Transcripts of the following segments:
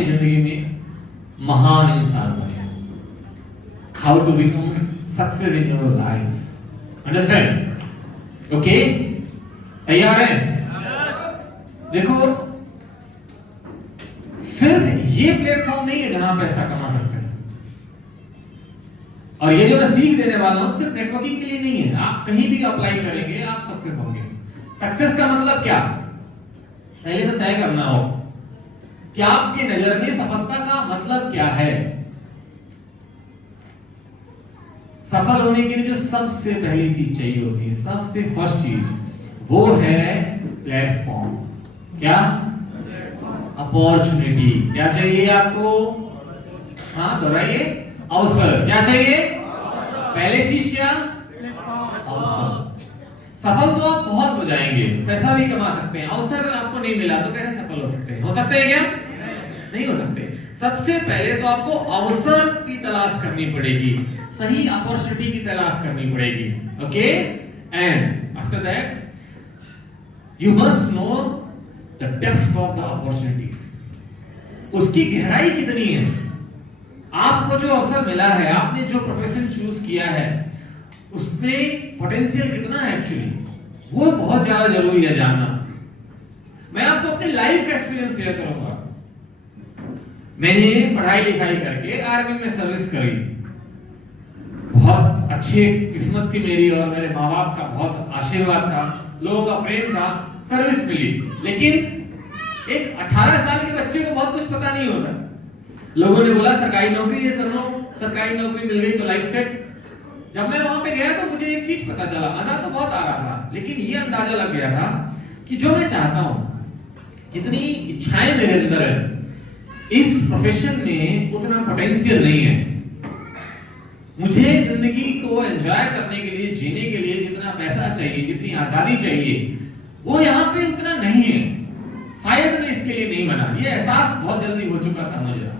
अपनी जिंदगी में महान इंसान बने, how to become success in your life. Understand? Okay, तैयार है? देखो, सिर्फ ये प्लेटफॉर्म नहीं है जहां पैसा कमा सकते हैं, और ये जो मैं सीख देने वाला हूं सिर्फ नेटवर्किंग के लिए नहीं है। आप कहीं भी अप्लाई करेंगे आप सक्सेस होंगे। सक्सेस का मतलब क्या, पहले तो तय करना हो कि आपकी नजर में सफलता का मतलब क्या है। सफल होने के लिए जो सबसे पहली चीज चाहिए होती है, सबसे फर्स्ट चीज, वो है प्लेटफॉर्म। क्या? अपॉर्चुनिटी। क्या चाहिए आपको? हाँ, दोहराइए। अवसर। क्या चाहिए? पहले चीज क्या? अवसर। सफल तो आप बहुत हो जाएंगे, पैसा भी कमा सकते हैं, अवसर आपको नहीं मिला तो कैसे सफल हो सकते हैं? हो सकते हैं क्या? नहीं हो सकते। सबसे पहले तो आपको अवसर की तलाश करनी पड़ेगी, सही अपॉर्चुनिटी की तलाश करनी पड़ेगी। Okay, and after that you must know the depth of the opportunities. उसकी गहराई कितनी है, आपको जो अवसर मिला है, आपने जो प्रोफेशन चूज किया है, उसमें पोटेंशियल कितना है एक्चुअली, वो बहुत ज्यादा जरूरी है जानना। मैं आपको अपनी लाइफ का एक्सपीरियंस शेयर करूंगा। मैंने पढ़ाई लिखाई करके आर्मी में सर्विस करी, बहुत अच्छी किस्मत थी मेरी और मेरे माँ बाप का बहुत आशीर्वाद था, लोगों का प्रेम था, सर्विस मिली। लेकिन एक 18 साल के बच्चे को बहुत कुछ पता नहीं होता। लोगों ने बोला सरकारी नौकरी ये कर लो, सरकारी नौकरी मिल गई तो लाइफ सेट। जब मैं वहां पे गया तो मुझे एक चीज पता चला, मजा तो बहुत आ रहा था, लेकिन ये अंदाजा लग गया था कि जो मैं चाहता हूं, जितनी इच्छाएं मेरे अंदर है, इस प्रोफेशन में उतना पोटेंशियल नहीं है। मुझे जिंदगी को एंजॉय करने के लिए, जीने के लिए जितना पैसा चाहिए, जितनी आजादी चाहिए, वो यहाँ पे उतना नहीं है। शायद मैं इसके लिए नहीं बना। ये एहसास बहुत जल्दी हो चुका था मुझे।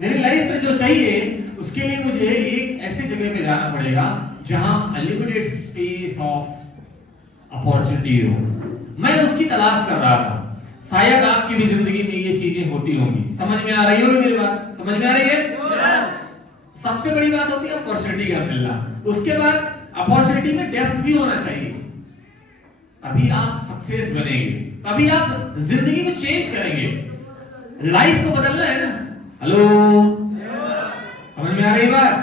मेरी लाइफ में जो चाहिए उसके लिए मुझे एक ऐसे जगह पे जाना पड़ेगा जहां अनलिमिटेड स्पेस ऑफ अपॉर्चुनिटी हो। मैं उसकी तलाश कर रहा था। शायद आपकी भी जिंदगी में ये चीजें होती होंगी। समझ में आ रही होगी मेरी बात? समझ में आ रही है? सबसे बड़ी बात होती है अपॉर्चुनिटी का मिलना। उसके बाद अपॉर्चुनिटी में डेप्थ भी होना चाहिए, तभी आप सक्सेस बनेंगे, तभी आप जिंदगी को चेंज करेंगे। लाइफ को बदलना है ना। हेलो, समझ में आ रही बात?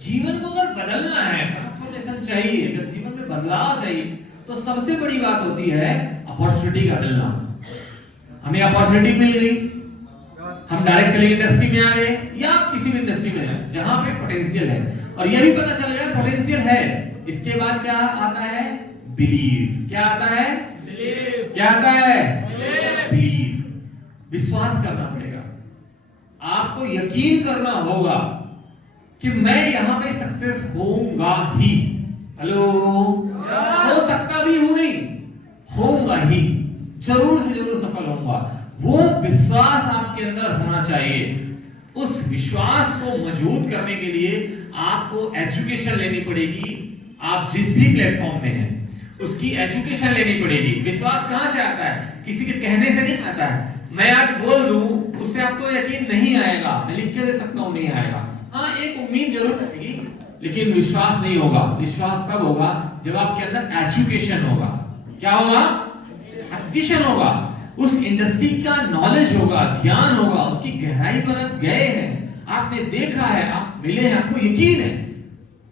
जीवन को अगर बदलना है, ट्रांसफॉर्मेशन चाहिए, अगर जीवन में बदलाव चाहिए, तो सबसे बड़ी बात होती है अपॉर्चुनिटी का मिलना। हमें अपॉर्चुनिटी मिल गई, हम डायरेक्ट सेलिंग इंडस्ट्री में आ गए या किसी भी इंडस्ट्री में है जहां पे पोटेंशियल है, और ये भी पता चल गया पोटेंशियल है। इसके बाद क्या आता है? बिलीव। क्या आता है? बिलीव। क्या आता है? बिलीव। विश्वास करना पड़ेगा, आपको यकीन करना होगा कि मैं यहां पे सक्सेस होऊंगा ही। हेलो, हो सकता भी हूं, नहीं होऊंगा ही, जरूर से जरूर सफल होऊंगा। वो विश्वास आपके अंदर होना चाहिए। उस विश्वास को मजबूत करने के लिए आपको एजुकेशन लेनी पड़ेगी। आप जिस भी प्लेटफॉर्म में हैं उसकी एजुकेशन लेनी पड़ेगी। विश्वास कहां से आता है? किसी के कहने से नहीं आता है। मैं आज बोल दूं उससे आपको यकीन नहीं आएगा, मैं लिख के दे सकता हूं, नहीं आएगा। हाँ, एक उम्मीद जरूर रहेगी, लेकिन विश्वास नहीं होगा। विश्वास तब होगा जब आपके अंदर एजुकेशन होगा। क्या होगा? एजुकेशन होगा, उस इंडस्ट्री का नॉलेज होगा, ज्ञान होगा, उसकी गहराई पर आप गए हैं, आपने देखा है, आप मिले हैं, आपको यकीन है,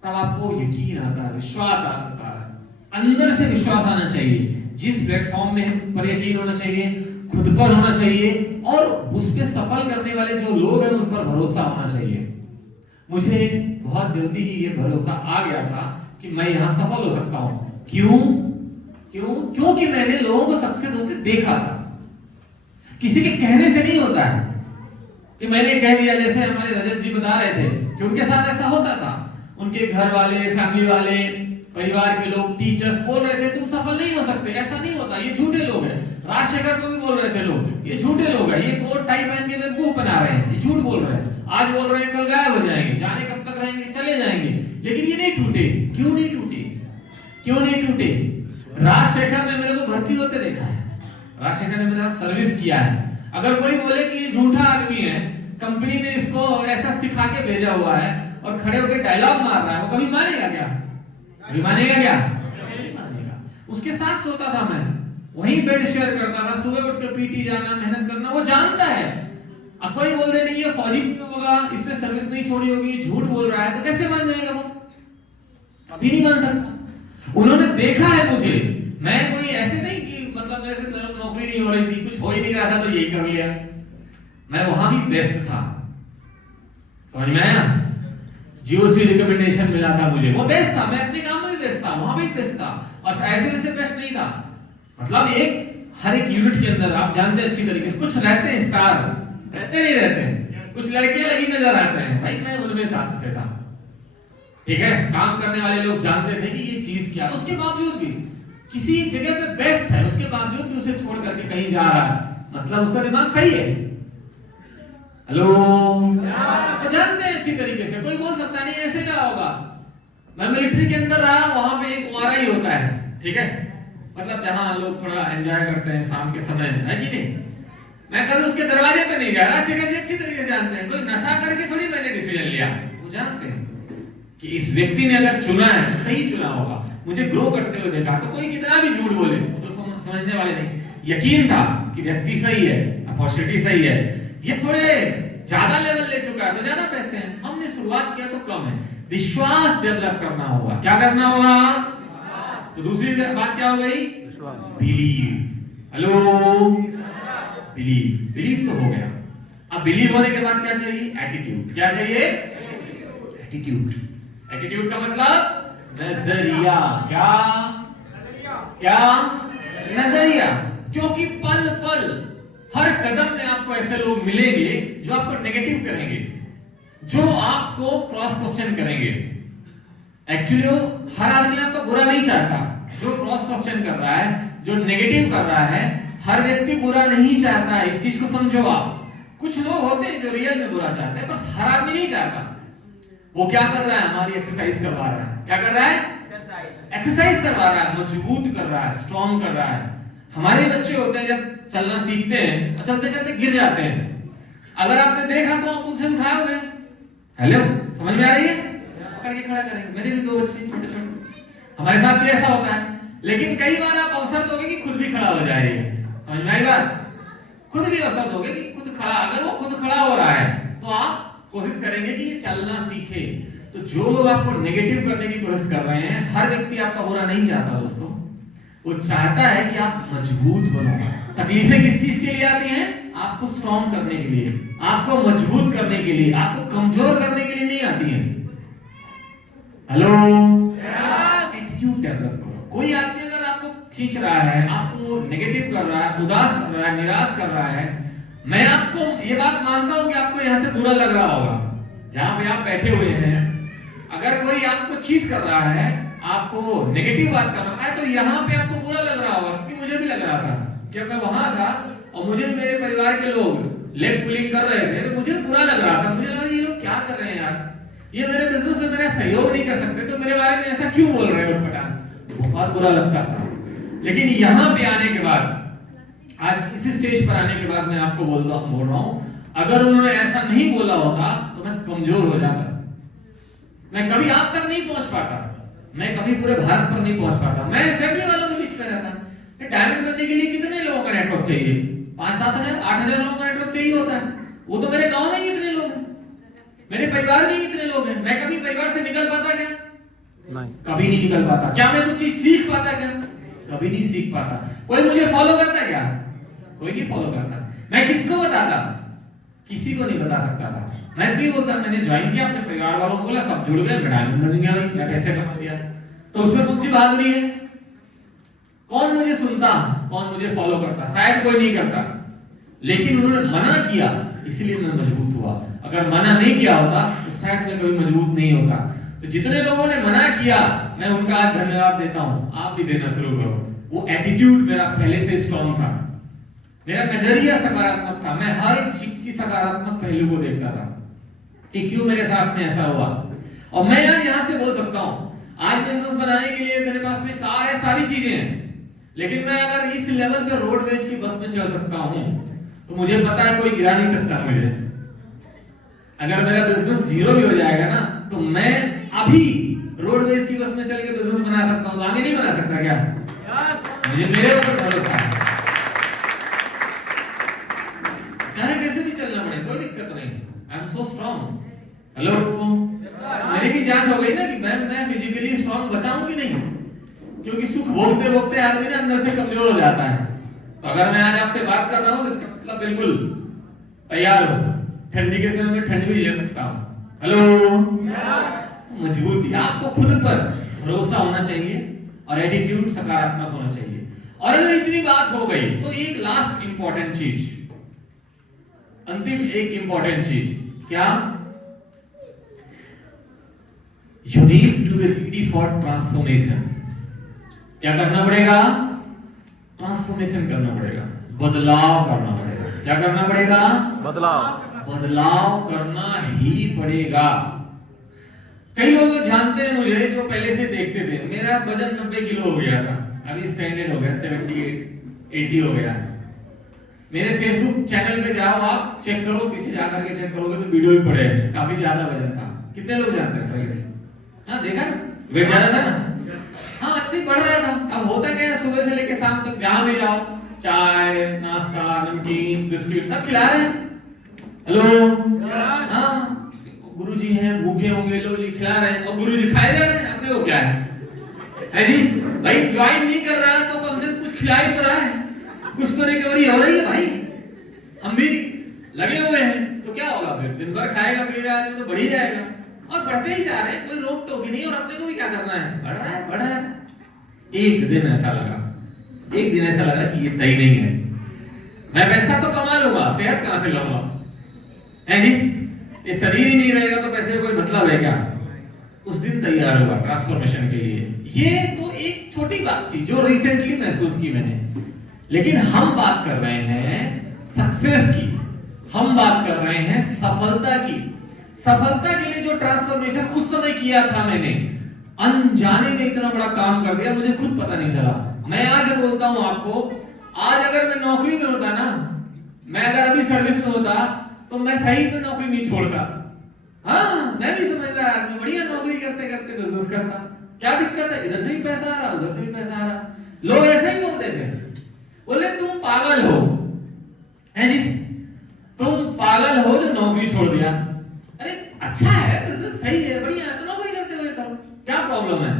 तब आपको यकीन आता है, विश्वास आता है। अंदर से विश्वास आना चाहिए। जिस प्लेटफॉर्म में पर यकीन होना चाहिए, खुद पर होना चाहिए, और उस पे सफल करने वाले जो लोग हैं उन पर भरोसा होना चाहिए। मुझे बहुत जल्दी ही ये भरोसा आ गया था कि मैं यहां सफल हो सकता हूं। क्योंकि मैंने लोगों को सक्सेस होते देखा था। किसी के कहने से नहीं होता है कि मैंने कह दिया। जैसे हमारे रजत जी बता रहे थे कि उनके साथ ऐसा होता था। उनके घर वाले, फैमिली वाले, परिवार के लोग, टीचर्स बोल रहे थे तुम सफल नहीं हो सकते। ऐसा नहीं होता, ये झूठे लोग हैं। राजशेखर को भी बोल रहे थे लोग, ये झूठे लोग हैं, ये कोट टाई पहन के बेवकूफ बना रहे हैं, ये झूठ बोल रहे हैं। आज बोल रहे हैं कल गायब हो जाएंगे, जाने कब तक रहेंगे, चले जाएंगे। लेकिन ये नहीं टूटे। क्यों नहीं टूटे? क्यों नहीं टूटे? राजशेखर ने मेरे को भर्ती होते देखा है, राजशेखर ने मेरा सर्विस किया है, अगर कोई बोले कि ये झूठा आदमी है, कंपनी ने इसको ऐसा सिखा के भेजा हुआ है और खड़े होकर डायलॉग मार रहा है, वो कभी मानेगा क्या? कभी मानेगा क्या? नहीं मानेगा। उसके साथ सोता था मैं, वहीं बेड शेयर करता था, सुबह उठ के पीटी जाना, मेहनत करना, वो जानता है। अब कोई बोल दे नहीं ये फौजी होगा, इसने सर्विस नहीं छोड़ी होगी, झूठ बोल रहा है, तो कैसे मान जाएगा वो? कभी नहीं मान सकता। उन्होंने देखा है मुझे, मैं कोई ऐसे नहीं कि मतलब मेरे से नौकरी नहीं हो रही थी, कुछ हो ही नहीं रहा था तो यही कर लिया। मैं वहां भी बेस्ट था, समझ में आया? जीओसी रिकमेंडेशन मिला था मुझे, वो बेस्ट था। मैं अपने काम में भी बेस्ट था, वहां भी बेस्ट था। और ऐसे वैसे बेस्ट नहीं था, मतलब एक हर एक यूनिट के अंदर आप जानते अच्छी तरीके से, कुछ रहते हैं स्टार, रहते नहीं रहते हैं, कुछ लड़के लगी नजर आते हैं, भाई मैं उनमें साथ से था, ठीक है। काम करने वाले लोग जानते थे कि ये चीज क्या, उसके बावजूद भी किसी एक जगह पे बेस्ट है, उसके बावजूद भी उसे छोड़ करके कहीं जा रहा है, मतलब उसका दिमाग सही है। हेलो, तो जानते हैं अच्छी तरीके से। कोई बोल सकता नहीं ऐसे रहा होगा। मैं मिलिट्री के अंदर रहा, वहां पे एक ओआरआई होता है, ठीक है, मतलब जहां लोग थोड़ा एंजॉय करते हैं शाम के समय, है कि नहीं? मैं कभी उसके दरवाजे पे नहीं गया। राजशेखर जी अच्छी तरीके से जानते हैं, कोई नशा करके थोड़ी मैंने डिसीजन लिया। वो जानते हैं कि इस व्यक्ति ने अगर चुना है तो सही चुना होगा। मुझे ग्रो करते हुए देखा, तो कोई कितना भी झूठ बोले वो तो समझने वाले नहीं। यकीन था कि व्यक्ति सही है, अपॉर्चुनिटी सही है, ये थोड़े ज्यादा लेवल ले चुका है तो ज्यादा पैसे हैं, हमने शुरुआत किया तो कम है। विश्वास डेवलप करना होगा। क्या करना होगा? तो दूसरी बात क्या हो गई? बिलीव। Hello, believe. बिलीव तो हो गया। अब बिलीव होने के बाद क्या चाहिए? एटीट्यूड। क्या चाहिए? एटीट्यूड। एटीट्यूड का मतलब नजरिया। क्या? क्या? नजरिया। क्योंकि पल पल हर कदम में आपको ऐसे लोग मिलेंगे जो आपको नेगेटिव करेंगे, जो आपको क्रॉस क्वेश्चन करेंगे। एक्चुअली हर आदमी आपका बुरा नहीं चाहता। जो क्रॉस क्वेश्चन कर रहा है, जो नेगेटिव कर रहा है, हर व्यक्ति बुरा नहीं चाहता है। इस चीज को समझो आप। कुछ लोग होते हैं जो रियल में बुरा चाहते हैं, पर हर आदमी नहीं चाहता। वो क्या कर रहा है? हमारी एक्सरसाइज करवा रहा है। क्या कर रहा है? एक्सरसाइज करवा रहा है, मजबूत कर रहा है, स्ट्रॉन्ग कर रहा है। हमारे बच्चे होते हैं जब चलना सीखते हैं और चलते चलते गिर जाते हैं, अगर आपने देखा तो आप उसे उठाओगे। हेलो, समझ में आ रही है? पकड़ के खड़ा करेंगे। मेरे भी 2 बच्चे छोटे छोटे, हमारे साथ भी ऐसा होता है। लेकिन कई बार आप अवसर दोगे कि खुद भी खड़ा हो जाएगा। समझ में आई बात? खुद भी अवसर दोगे कि खुद खड़ा, अगर वो खुद खड़ा हो रहा है तो आप कोशिश करेंगे कि ये चलना सीखे। तो जो लोग आपको नेगेटिव करने की कोशिश कर रहे हैं, हर व्यक्ति आपका बुरा नहीं चाहता दोस्तों। वो चाहता है कि आप मजबूत बनो। तकलीफें किस चीज के लिए आती हैं? आपको स्ट्रॉन्ग करने के लिए, आपको मजबूत करने के लिए, आपको कमजोर करने के लिए नहीं आती हैं। हेलो, एटीट्यूड डेवलप करो। कोई आदमी अगर आपको खींच रहा है, आपको नेगेटिव कर रहा है, उदास कर रहा है, निराश कर रहा है, मैं आपको ये बात मानता हूं कि आपको यहां से बुरा लग रहा होगा जहां पे आप बैठे हुए हैं। अगर कोई आपको चीट कर रहा है, आपको नेगेटिव बात कर रहा है, तो यहाँ पे आपको बुरा लग रहा होगा। क्योंकि मुझे भी लग रहा था जब मैं वहां था और मुझे मेरे परिवार के लोग लेग पुलिंग कर रहे थे, तो मुझे बुरा लग रहा था। मुझे लगा ये लोग क्या कर रहे हैं यार, ये मेरे बिजनेस में मेरा सहयोग नहीं कर सकते, तो मेरे बारे में ऐसा क्यों बोल रहे हो पठान। बहुत बुरा लगता था। लेकिन यहाँ पे आने के बाद, आज इसी स्टेज पर आने के बाद मैं आपको बोल रहा हूँ, अगर उन्होंने ऐसा नहीं बोला होता तो मैं कमजोर हो जाता, मैं कभी आप तक नहीं पहुंच पाता, मैं कभी पूरे भारत पर नहीं पहुंच पाता। मैं फैमिली वालों के बीच में रहता। डायमंड बनने के लिए कितने लोगों का नेटवर्क चाहिए? 5-7 हजार 8 हजार लोगों का नेटवर्क चाहिए होता है। वो तो मेरे गांव में ही इतने लोग हैं, मेरे परिवार में ही इतने लोग हैं। मैं कभी परिवार से निकल पाता क्या? नहीं, कभी नहीं निकल पाता। क्या मैं कुछ चीज सीख पाता क्या? कभी नहीं सीख पाता। कोई मुझे फॉलो करता क्या? कोई नहीं फॉलो करता। मैं किसको बताता? किसी को नहीं बता सकता था। मैं भी बोलता, मैंने ज्वाइन किया, अपने परिवार वालों को बोला, सब जुड़ गए, मैं डायमंड बन गया, मैं पैसे कमा लिया। तो उसमें कौन सी बहादुरी है? कौन मुझे सुनता, कौन मुझे फॉलो करता? शायद कोई नहीं करता। लेकिन उन्होंने मना किया, इसलिए मैं मजबूत हुआ। अगर मना नहीं किया होता तो शायद मैं कभी मजबूत नहीं होता। तो जितने लोगों ने मना किया, मैं उनका आज धन्यवाद देता हूं। आप भी देना शुरू करो। वो एटीट्यूड मेरा पहले से स्ट्रॉन्ग था, मेरा नजरिया सकारात्मक था। मैं हर एक चीज की सकारात्मक पहलू को देखता था कि क्यों मेरे साथ में ऐसा हुआ। और मैं आज यहां से बोल सकता हूं, आज बिजनेस बनाने के लिए मेरे पास में कार है, सारी चीजें हैं, लेकिन मैं अगर इस लेवल पे रोडवेज की बस में चल सकता हूं तो मुझे पता है कोई गिरा नहीं सकता मुझे। अगर मेरा बिजनेस जीरो भी हो जाएगा ना, तो मैं अभी रोडवेज की बस में चल के बिजनेस बना सकता हूं, तो आगे नहीं बना सकता क्या? मुझे मेरे ऊपर भरोसा है, चाहे कैसे भी चलना पड़े, कोई दिक्कत नहीं। I am so strong. Hello, मेरी भी जांच हो गई ना कि मैं फिजिकली स्ट्रॉन्ग बचाऊं कि नहीं, क्योंकि सुख भोगते भोगते आदमी ना अंदर से कमजोर हो जाता है। तो अगर मैं आज आपसे बात कर रहा हूं तो इसका मतलब बिल्कुल तैयार हो, ठंडी के समय में ठंड भी झेल सकता हूं। हेलो, मजबूती, आपको खुद पर भरोसा होना चाहिए और एटीट्यूड सकारात्मक होना चाहिए। और अगर इतनी बात हो गई तो एक लास्ट इंपॉर्टेंट चीज, अंतिम एक इंपॉर्टेंट चीज, क्या? You need to be ready for transformation। क्या करना पड़ेगा? ट्रांसफॉर्मेशन करना पड़ेगा, बदलाव करना पड़ेगा। क्या करना पड़ेगा? बदलाव करना ही पड़ेगा। कई लोग जानते हैं मुझे, जो पहले से देखते थे। मेरा वजन 90 किलो हो गया था, अभी स्टैंडर्ड हो गया 78-80 हो गया। मेरे फेसबुक चैनल पे जाओ, आप चेक करो, पीछे जाकर के चेक करोगे तो वीडियो भी पड़े हैं, काफी ज्यादा वजन था। कितने लोग जानते हैं पहले से? हाँ, देखा ना, वेट ज्यादा था ना। हाँ, अच्छे ही बढ़ रहा था। अब होता क्या है, सुबह से लेकर शाम तक जहां भी जाओ, चाय, नाश्ता, नमकीन, बिस्किट सब खिला रहे हैं। हेलो, हाँ, गुरुजी हैं, भूखे होंगे, लो जी खिला रहे हैं, और गुरुजी खाए जा रहे हैं। अपने को क्या है जी? भाई ज्वाइन नहीं कर रहा तो कम से कम कुछ खिला ही तो रहा है, कुछ तो रिकवरी हो रही है भाई। हम भी लगे हुए हैं, तो क्या होगा फिर? दिन भर खाएगा पिएगा तो बढ़ ही जाएगा, और बढ़ते ही जा रहे हैं, कोई रोक टोक ही नहीं। और अपने को भी क्या करना है, बढ़ रहा है, बढ़ रहा है। एक दिन ऐसा लगा कि ये सही नहीं है, मैं पैसा तो कमा लूंगा, सेहत कहां से लाऊंगा? है जी, ये शरीर ही नहीं रहेगा तो पैसे कोई मतलब है क्या? उस दिन तैयार हुआ ट्रांसफॉर्मेशन के लिए। ये तो एक छोटी बात थी जो रिसेंटली महसूस की मैंने, लेकिन हम बात कर रहे हैं सक्सेस की, हम बात कर रहे हैं सफलता की। सफलता के लिए जो ट्रांसफॉर्मेशन उस समय किया था मैंने, अनजाने में इतना बड़ा काम कर दिया, मुझे खुद पता नहीं चला। मैं आज बोलता हूं आपको, आज अगर मैं नौकरी में होता ना, मैं अगर अभी सर्विस में होता, तो मैं सही में नौकरी नहीं छोड़ता। हाँ, मैं भी समझदार आदमी, बढ़िया नौकरी करते करते बिजनेस करता। क्या दिक्कत है? इधर से भी पैसा आ रहा, उधर से भी पैसा आ रहा। लोग ऐसे ही बोलते थे, बोले तुम पागल हो, है जी, तुम पागल हो जो नौकरी छोड़ दिया। अरे अच्छा है, बिजनेस सही है, बढ़िया है, तो नौकरी करते हुए करो, क्या प्रॉब्लम है?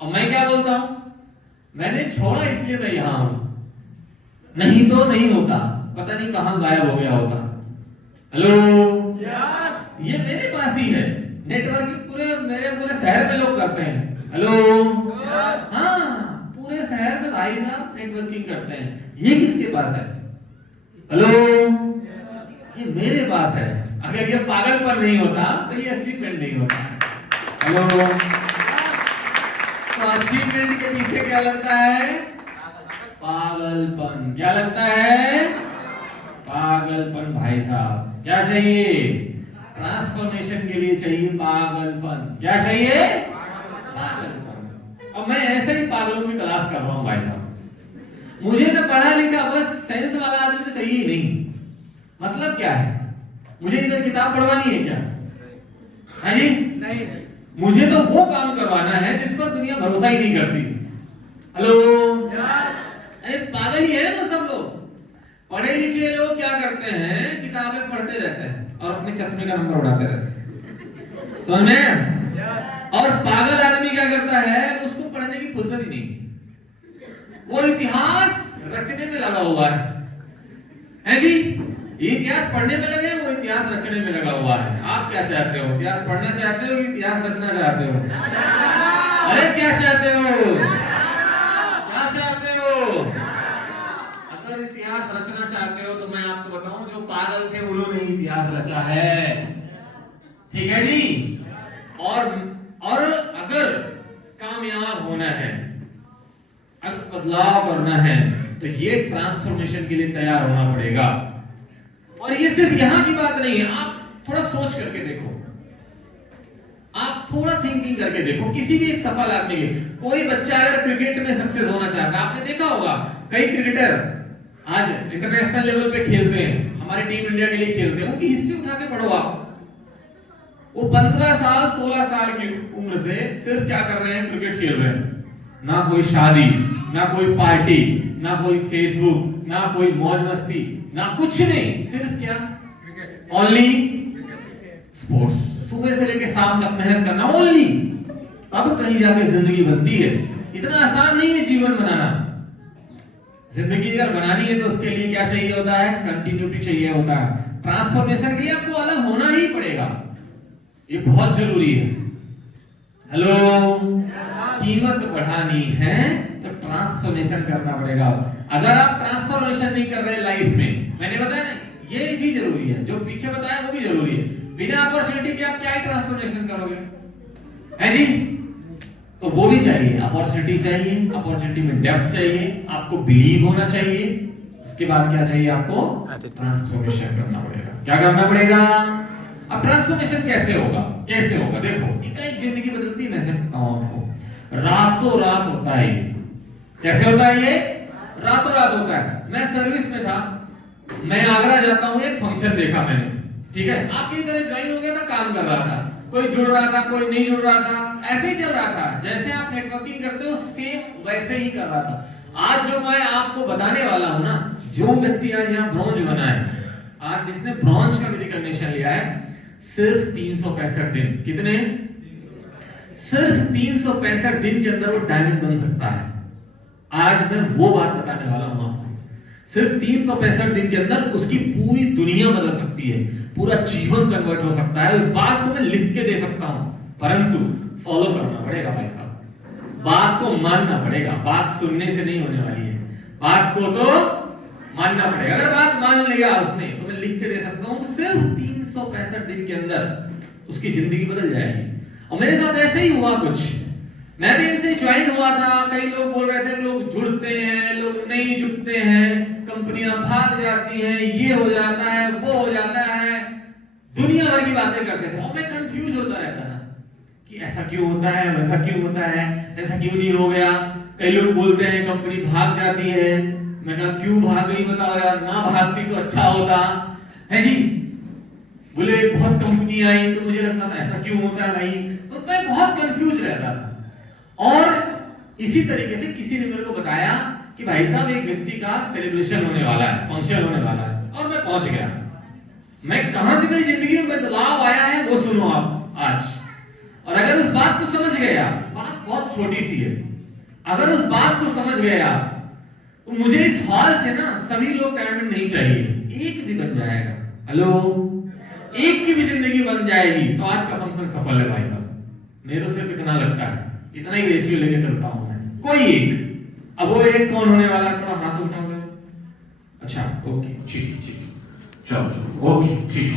और मैं क्या बोलता हूं, मैंने छोड़ा इसलिए मैं यहां हूं, नहीं तो नहीं होता, पता नहीं कहां गायब हो गया होता। हेलो, ये मेरे पास ही है नेटवर्क, पूरे मेरे पूरे शहर में लोग करते हैं। हेलो, हाँ, पूरे शहर में भाई साहब नेटवर्किंग करते हैं। ये किसके पास है? हेलो, ये मेरे पास है। अगर ये पागलपन नहीं होता तो ये अचीवमेंट नहीं होता। हेलो, तो अचीवमेंट के पीछे क्या लगता है? पागलपन। क्या लगता है? पागलपन। भाई साहब, क्या चाहिए? ट्रांसफॉर्मेशन के लिए चाहिए पागलपन। क्या चाहिए? पागलपन। अब मैं ऐसे ही पागलों की तलाश कर रहा हूं भाई साहब। मुझे तो पढ़ा लिखा बस सेंस वाला आदमी तो चाहिए ही नहीं। मतलब क्या है? मुझे इधर किताब पढ़वानी है क्या? है जी? नहीं। मुझे तो वो काम करवाना है जिस पर दुनिया भरोसा ही नहीं करती। हेलो, अरे पागल ही है वो सब लोग। पढ़े लिखे लोग क्या करते हैं, किताबें पढ़ते रहते हैं और अपने चश्मे का नंबर उड़ाते रहते हैं, समझ में? और पागल आदमी क्या करता है, उसको पढ़ने की फुर्सत ही नहीं, वो इतिहास रचने में लगा हुआ है जी? इतिहास पढ़ने में लगे, वो इतिहास रचने में लगा हुआ है। आप क्या चाहते हो? इतिहास पढ़ना चाहते हो, इतिहास रचना चाहते हो? अरे क्या चाहते हो? क्या चाहते हो? अगर इतिहास रचना चाहते हो तो मैं आपको बताऊं, जो पागल थे उन्होंने इतिहास रचा है। ठीक है जी? और अगर कामयाब होना है, अगर बदलाव करना है, तो ये ट्रांसफॉर्मेशन के लिए तैयार होना पड़ेगा। और ये सिर्फ यहां की बात नहीं है, आप थोड़ा सोच करके देखो, आप थोड़ा थिंकिंग करके देखो। किसी भी एक सफल आदमी के, कोई बच्चा अगर क्रिकेट में सक्सेस होना चाहता है, आपने देखा होगा कई क्रिकेटर आज इंटरनेशनल लेवल पे खेलते हैं, हमारी टीम इंडिया के लिए खेलते हैं, उनकी हिस्ट्री उठा के पढ़ो आप। वो 15 साल 16 साल की उम्र से सिर्फ क्या कर रहे हैं, क्रिकेट खेल रहे हैं। ना कोई शादी, ना कोई पार्टी, ना कोई फेसबुक, ना कोई मौज मस्ती, ना कुछ नहीं, सिर्फ क्या, ओनली स्पोर्ट्स। सुबह से लेकर शाम तक मेहनत करना ओनली, तब कहीं जाके जिंदगी बनती है। इतना आसान नहीं है जीवन बनाना। जिंदगी अगर बनानी है तो उसके लिए क्या चाहिए होता है, कंटिन्यूटी चाहिए होता है। ट्रांसफॉर्मेशन के लिए आपको अलग होना ही पड़ेगा, ये बहुत जरूरी है। हेलो, कीमत बढ़ानी है तो ट्रांसफॉर्मेशन करना पड़ेगा। अगर आप ट्रांसफॉर्मेशन नहीं कर रहे लाइफ में, मैंने बताया ना, ये भी जरूरी है, जो पीछे बताया वो भी जरूरी है। बिना अपॉर्चुनिटी के आप क्या ही ट्रांसफॉर्मेशन करोगे, है जी? तो वो भी चाहिए, अपॉर्चुनिटी चाहिए, अपॉर्चुनिटी में डेप्थ चाहिए, आपको बिलीव होना चाहिए। इसके बाद क्या चाहिए, आपको ट्रांसफॉर्मेशन करना पड़ेगा। क्या करना पड़ेगा? अब ट्रांसफॉर्मेशन कैसे होगा, कैसे होगा? देखो, एक जिंदगी बदलती है, मैं से बताऊं आपको, रातों रात होता है ये। कैसे होता है ये? रातों रात होता है। मैं सर्विस में था, मैं आगरा जाता हूं, एक फंक्शन देखा मैंने, ठीक है, आपकी तरह ज्वाइन हो गया था, काम कर रहा था, कोई जुड़ रहा था, कोई नहीं जुड़ रहा था, ऐसे ही चल रहा था। जैसे आप नेटवर्किंग करते हो सेम वैसे ही कर रहा था। आज जो मैं आपको बताने वाला हूं ना, जो व्यक्ति आज यहाँ ब्रॉन्ज बना है, आज जिसने ब्रॉन्ज का रिकॉग्निशन लिया है, सिर्फ 365 दिन, कितने? सिर्फ 365 दिन के अंदर वो डायमंड बन सकता है। आज मैं वो बात बताने वाला हूं आपको। सिर्फ 365 दिन के अंदर उसकी पूरी दुनिया बदल सकती है, पूरा जीवन कन्वर्ट हो सकता है। इस बात को मैं लिख के दे सकता हूं, परंतु फॉलो करना पड़ेगा भाई साहब। बात को मानना पड़ेगा, बात सुनने से नहीं होने वाली है, बात को तो मानना पड़ेगा। अगर बात मान लिया उसने, तो मैं लिख के दे सकता हूं कि सिर्फ 365 दिन के अंदर उसकी जिंदगी बदल जाएगी। और मेरे साथ ऐसे ही हुआ कुछ, मैं भी ऐसे ज्वाइन हुआ था। कई लोग बोल रहे थे लोग जुड़ते हैं, लोग नहीं जुड़ते हैं, कंपनियां भाग जाती हैं, ये हो जाता है, वो हो जाता है, दुनिया भर की बातें करते थे। और मैं कंफ्यूज होता रहता था कि ऐसा क्यों होता है, वैसा क्यों होता है, ऐसा क्यों नहीं हो गया। कई लोग बोलते हैं कंपनी भाग जाती है, मैं कहा क्यों भाग गई बताओ यार, ना भागती तो अच्छा होता है जी। बोले बहुत कंपनी आई, तो मुझे लगता था ऐसा क्यों होता है भाई, तो मैं बहुत कंफ्यूज रहता था। और इसी तरीके से किसी ने मेरे को बताया कि भाई साहब एक व्यक्ति का सेलिब्रेशन होने वाला है, फंक्शन होने वाला है, और मैं पहुंच गया। मैं कहां से मेरी जिंदगी में बदलाव आया है वो सुनो आप आज। और अगर उस बात को समझ गया, बात बहुत छोटी सी है, अगर उस बात को समझ गया तो मुझे इस हॉल से ना सभी लोग डायमंड नहीं चाहिए, एक भी बन जाएगा। हेलो, एक की भी जिंदगी बन जाएगी तो आज का फंक्शन सफल है भाई साहब। मेरे को सिर्फ इतना लगता है, इतना ही रेशियो लेके चलता हूं मैं, कोई एक। अब वो एक कौन होने वाला है, थोड़ा हाथ उठाओ। अच्छा, ओके, ठीक ठीक, चलो ओके, ठीक।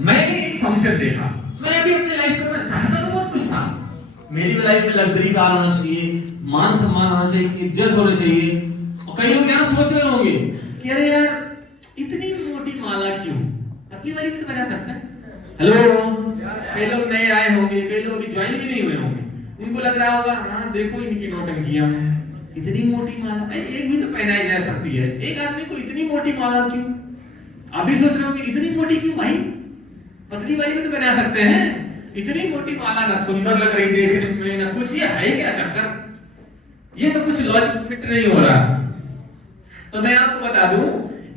मैंने एक फंक्शन देखा, मैं भी अपनी लाइफ में चाहता तो बहुत कुछ था। मेरी लाइफ में लग्जरी कार होना चाहिए, मान सम्मान होना चाहिए, इज्जत होनी चाहिए। और कई लोग यहाँ सोच रहे होंगे कि अरे यार इतनी मोटी माला क्यों, पतली वाली भी तो बना सकता है। हेलो, कई लोग नए आए होंगे, कई लोग अभी ज्वाइन भी नहीं हुए होंगे, उनको लग रहा होगा हाँ देखो इनकी नौटंकियां, इतनी मोटी माला भाई एक भी तो पहनाई जा सकती है, एक आदमी को इतनी मोटी माला क्यों? आप भी सोच रहे होंगे इतनी मोटी क्यों भाई, पतली वाली भी तो पहना सकते हैं, इतनी मोटी माला ना सुंदर लग रही देखने में ना कुछ, ये है क्या चक्कर, ये तो कुछ लॉजिक फिट नहीं हो रहा। तो मैं आपको बता दूं,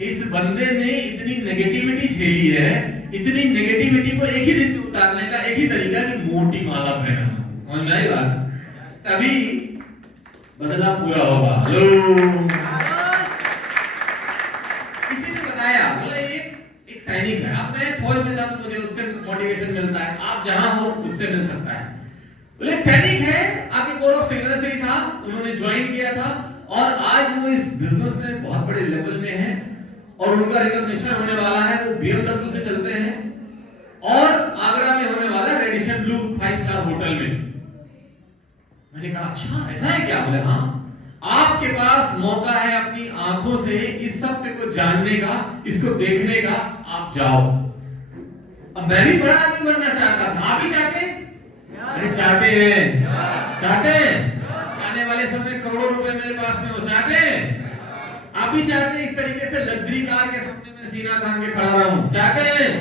इस बंदे ने इतनी नेगेटिविटी झेली है, इतनी नेगेटिविटी को एक ही दिन में उतारने का एक ही तरीका कि मोटी माला पहना। समझ में आई बात? तभी बदलाव पूरा होगा। हेलो, किसी ने बताया, बोला एक सैनिक है, अब मैं फौज में था तो मुझे उससे मोटिवेशन मिलता है, आप जहां हो उससे मिल सकता है। बोले एक सैनिक है, आपके कोर ऑफ सिग्नल से ही था, उन्होंने ज्वाइन किया था और आज वो इस बिजनेस में बहुत बड़े लेवल में है और उनका रिकॉग्निशन होने वाला है। वो BMW से चलते हैं और आगरा में होने वाला है रेडिशन ब्लू 5 स्टार होटल में। मैंने कहा अच्छा ऐसा है क्या? बोले हाँ, आपके पास मौका है अपनी आंखों से इस सत्य को जानने का, इसको देखने का, आप जाओ। अब मैं भी बड़ा आदमी बनना चाहता था, आप भी चाहते? अरे चाहते हैं, चाहते हैं, आने वाले समय करोड़ों रुपए मेरे पास में हो, चाहते हैं? आप भी चाहते हैं इस तरीके से लग्जरी कार के सपने में सीना तान के खड़ा रहूं? चाहते हैं?